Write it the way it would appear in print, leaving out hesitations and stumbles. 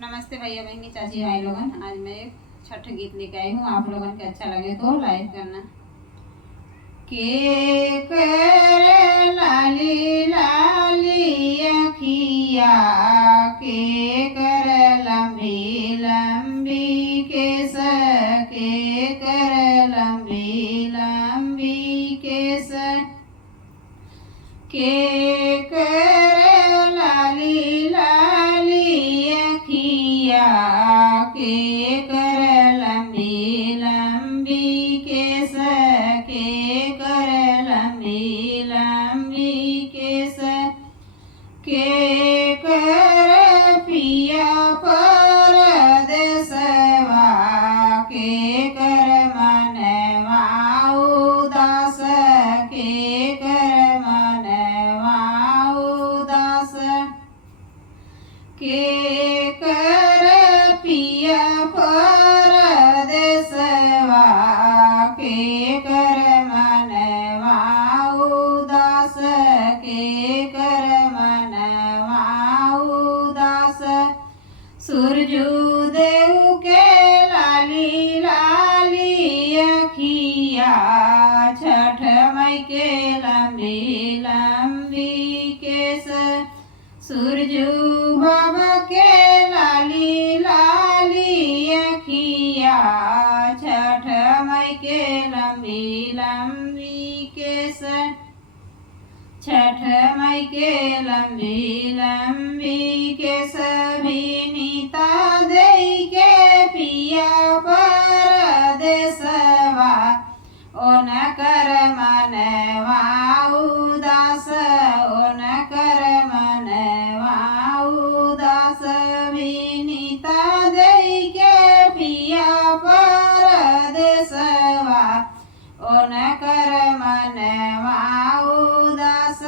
नमस्ते भैया बहनी चाची भाई लोगन। आज मैं एक छठ गीत लेके आई हूँ। आप लोगन के अच्छा लगे तो लाइक करना। के कर लाली लाली अखिया, के कर लंबी लंबी केस, के कर लंबी लंबी केस, के कर लाली लाली अखिया, के कर लंबी लंबी केस, के कर लंबी लंबी केस, के कर पिया परदेसवा, के कर मनवा उदास, के कर मनवा उदास, के कर पिया परदेसवा, के कर मनवा उदास, के कर मनवा उदास। सूरजू देव के लाली लाली अखिया, छठ मई के लंबी लंबी केस, सूरजू बाबा के लाली लाली अखिया, छठ मई के लंबी लंबी केस, छठ मई के लंबी लंबी केस। विनीता दई के पिया परदेसवा, ओन कर मनवा उदास, ओन कर मनवा उदास। विनीता दई के पिया परदेसवा, ओन कर मनवा उदास।